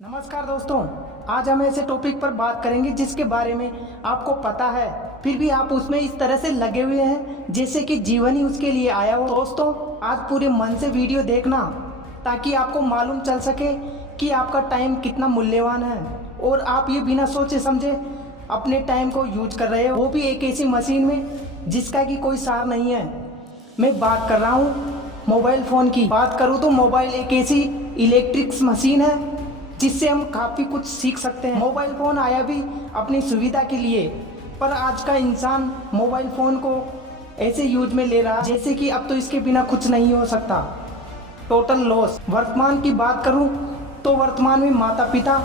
नमस्कार दोस्तों, आज हम ऐसे टॉपिक पर बात करेंगे जिसके बारे में आपको पता है फिर भी आप उसमें इस तरह से लगे हुए हैं जैसे कि जीवन ही उसके लिए आया हो। दोस्तों, आज पूरे मन से वीडियो देखना ताकि आपको मालूम चल सके कि आपका टाइम कितना मूल्यवान है और आप ये बिना सोचे समझे अपने टाइम को यूज कर रहे हो, वो भी एक ऐसी मशीन में जिसका कि कोई सार नहीं है। मैं बात कर रहा हूँ मोबाइल फ़ोन की। बात करूँ तो मोबाइल एक ऐसी इलेक्ट्रिक्स मशीन है जिससे हम काफ़ी कुछ सीख सकते हैं। मोबाइल फ़ोन आया भी अपनी सुविधा के लिए, पर आज का इंसान मोबाइल फ़ोन को ऐसे यूज में ले रहा जैसे कि अब तो इसके बिना कुछ नहीं हो सकता। Total loss. वर्तमान की बात करूं तो वर्तमान में माता पिता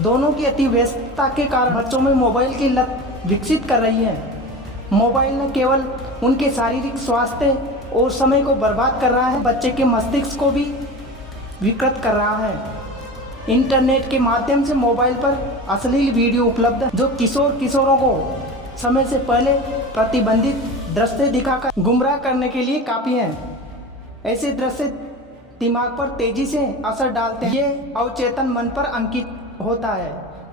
दोनों की अति व्यस्तता के कारण बच्चों में मोबाइल की लत विकसित कर रही है। मोबाइल न केवल उनके शारीरिक स्वास्थ्य और समय को बर्बाद कर रहा है, बच्चे के मस्तिष्क को भी विकृत कर रहा है। इंटरनेट के माध्यम से मोबाइल पर अश्लील वीडियो उपलब्ध है जो किशोरों को समय से पहले प्रतिबंधित दृश्य दिखाकर गुमराह करने के लिए काफ़ी हैं। ऐसे दृश्य दिमाग पर तेजी से असर डालते हैं। ये अवचेतन मन पर अंकित होता है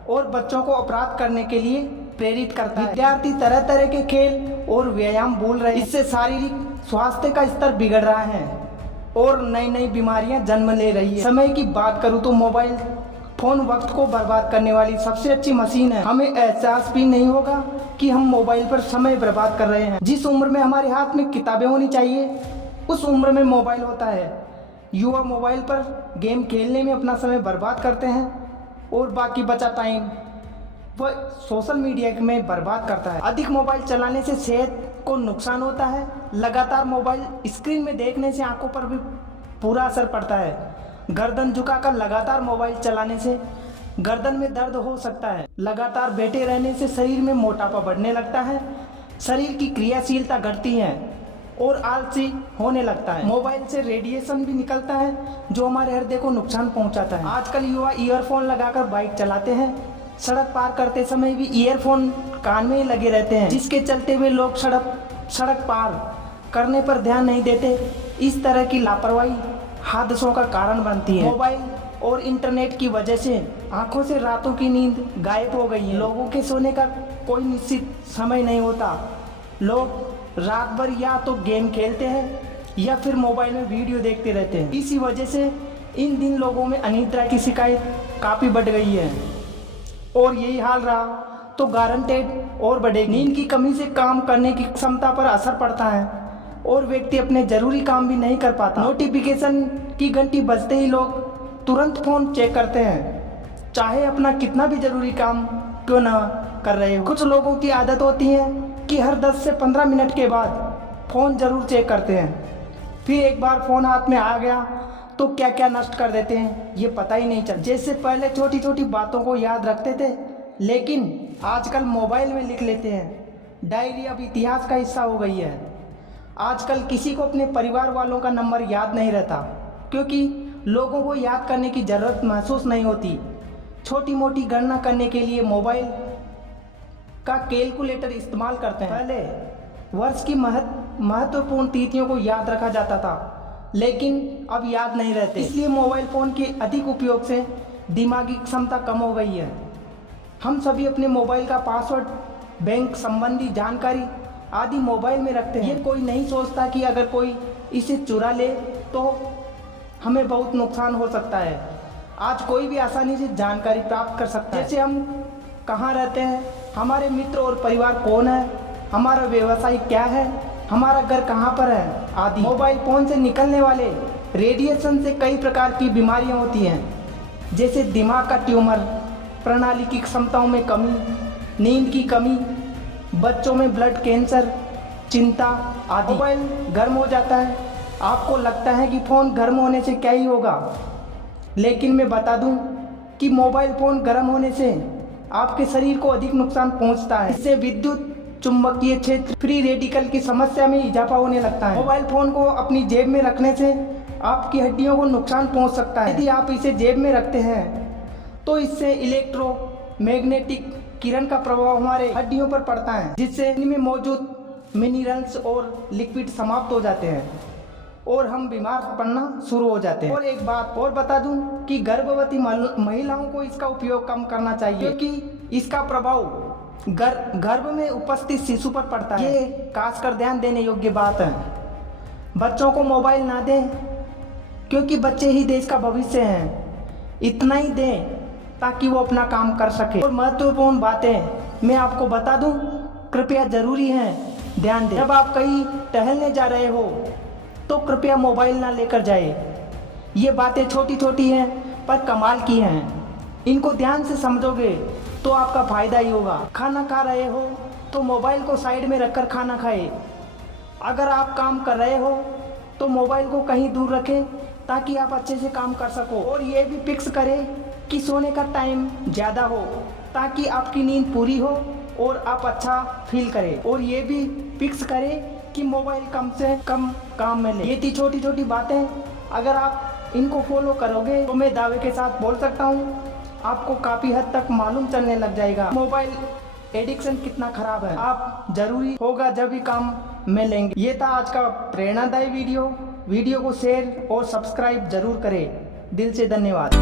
और बच्चों को अपराध करने के लिए प्रेरित करता है। विद्यार्थी तरह तरह के खेल और व्यायाम भूल रहे हैं। इससे शारीरिक स्वास्थ्य का स्तर बिगड़ रहा है और नई नई बीमारियां जन्म ले रही है। समय की बात करूं तो मोबाइल फोन वक्त को बर्बाद करने वाली सबसे अच्छी मशीन है। हमें एहसास भी नहीं होगा कि हम मोबाइल पर समय बर्बाद कर रहे हैं। जिस उम्र में हमारे हाथ में किताबें होनी चाहिए उस उम्र में मोबाइल होता है। युवा मोबाइल पर गेम खेलने में अपना समय बर्बाद करते हैं और बाकी बचा टाइम वह सोशल मीडिया में बर्बाद करता है। अधिक मोबाइल चलाने से सेहत को नुकसान होता है। लगातार मोबाइल स्क्रीन में देखने से आंखों पर भी बुरा असर पड़ता है। गर्दन झुकाकर लगातार मोबाइल चलाने से गर्दन में दर्द हो सकता है। लगातार बैठे रहने से शरीर में मोटापा बढ़ने लगता है, शरीर की क्रियाशीलता घटती है और आलसी होने लगता है। मोबाइल से रेडिएशन भी निकलता है जो हमारे हृदय को नुकसान पहुंचाता है। आजकल युवा ईयरफोन लगाकर बाइक चलाते हैं। सड़क पार करते समय भी ईयरफोन कान में ही लगे रहते हैं, जिसके चलते हुए लोग सड़क पार करने पर ध्यान नहीं देते। इस तरह की लापरवाही हादसों का कारण बनती है। मोबाइल और इंटरनेट की वजह से आंखों से रातों की नींद गायब हो गई है। लोगों के सोने का कोई निश्चित समय नहीं होता। लोग रात भर या तो गेम खेलते हैं या फिर मोबाइल में वीडियो देखते रहते हैं। इसी वजह से इन दिन लोगों में अनिद्रा की शिकायत काफ़ी बढ़ गई है और यही हाल रहा तो गारंटेड और बढ़ेगी। नींद की कमी से काम करने की क्षमता पर असर पड़ता है और व्यक्ति अपने जरूरी काम भी नहीं कर पाता। नोटिफिकेशन की घंटी बजते ही लोग तुरंत फ़ोन चेक करते हैं, चाहे अपना कितना भी जरूरी काम क्यों ना कर रहे हो। कुछ लोगों की आदत होती है कि हर 10 से 15 मिनट के बाद फ़ोन ज़रूर चेक करते हैं। फिर एक बार फ़ोन हाथ में आ गया तो क्या क्या नष्ट कर देते हैं ये पता ही नहीं चलता। जैसे पहले छोटी छोटी बातों को याद रखते थे, लेकिन आजकल मोबाइल में लिख लेते हैं। डायरी अब इतिहास का हिस्सा हो गई है। आजकल किसी को अपने परिवार वालों का नंबर याद नहीं रहता क्योंकि लोगों को याद करने की ज़रूरत महसूस नहीं होती। छोटी मोटी गणना करने के लिए मोबाइल का कैलकुलेटर इस्तेमाल करते हैं। पहले वर्ष की महत्वपूर्ण तिथियों को याद रखा जाता था, लेकिन अब याद नहीं रहते। इसलिए मोबाइल फ़ोन के अधिक उपयोग से दिमागी क्षमता कम हो गई है। हम सभी अपने मोबाइल का पासवर्ड, बैंक संबंधी जानकारी आदि मोबाइल में रखते हैं। ये कोई नहीं सोचता कि अगर कोई इसे चुरा ले तो हमें बहुत नुकसान हो सकता है। आज कोई भी आसानी से जानकारी प्राप्त कर सकता है, जैसे हम कहाँ रहते हैं, हमारे मित्र और परिवार कौन है, हमारा व्यवसाय क्या है, हमारा घर कहाँ पर है आदि। मोबाइल फ़ोन से निकलने वाले रेडिएशन से कई प्रकार की बीमारियाँ होती हैं, जैसे दिमाग का ट्यूमर, प्रणाली की क्षमताओं में कमी, नींद की कमी, बच्चों में ब्लड कैंसर, चिंता आदि। मोबाइल गर्म हो जाता है। आपको लगता है कि फ़ोन गर्म होने से क्या ही होगा, लेकिन मैं बता दूं कि मोबाइल फ़ोन गर्म होने से आपके शरीर को अधिक नुकसान पहुंचता है। इससे विद्युत चुंबकीय क्षेत्र फ्री रेडिकल की समस्या में इजाफा होने लगता है। मोबाइल फ़ोन को अपनी जेब में रखने से आपकी हड्डियों को नुकसान पहुंच सकता है। यदि आप इसे जेब में रखते हैं तो इससे इलेक्ट्रोमैग्नेटिक किरण का प्रभाव हमारे हड्डियों पर पड़ता है, जिससे इनमें मौजूद मिनरल्स और लिक्विड समाप्त हो जाते हैं और हम बीमार पड़ना शुरू हो जाते हैं। और एक बात और बता दूं कि गर्भवती महिलाओं को इसका उपयोग कम करना चाहिए, क्योंकि इसका प्रभाव गर्भ में उपस्थित शिशु पर पड़ता है। ये खासकर ध्यान देने योग्य बात है। बच्चों को मोबाइल ना दें, क्योंकि बच्चे ही देश का भविष्य हैं। इतना ही दें ताकि वो अपना काम कर सके। और महत्वपूर्ण बातें मैं आपको बता दूं, कृपया जरूरी हैं, ध्यान दें। जब आप कहीं टहलने जा रहे हो तो कृपया मोबाइल ना लेकर जाए। ये बातें छोटी छोटी हैं पर कमाल की हैं। इनको ध्यान से समझोगे तो आपका फायदा ही होगा। खाना खा रहे हो तो मोबाइल को साइड में रखकर खाना खाए। अगर आप काम कर रहे हो तो मोबाइल को कहीं दूर रखें ताकि आप अच्छे से काम कर सको। और ये भी फिक्स करें कि सोने का टाइम ज़्यादा हो ताकि आपकी नींद पूरी हो और आप अच्छा फील करें। और ये भी फिक्स करें कि मोबाइल कम से कम काम में लें। ये थी छोटी छोटी बातें, अगर आप इनको फॉलो करोगे तो मैं दावे के साथ बोल सकता हूँ आपको काफ़ी हद तक मालूम चलने लग जाएगा मोबाइल एडिक्शन कितना खराब है। आप जरूरी होगा जब भी काम में लेंगे। ये था आज का प्रेरणादायी वीडियो को शेयर और सब्सक्राइब जरूर करें। दिल से धन्यवाद।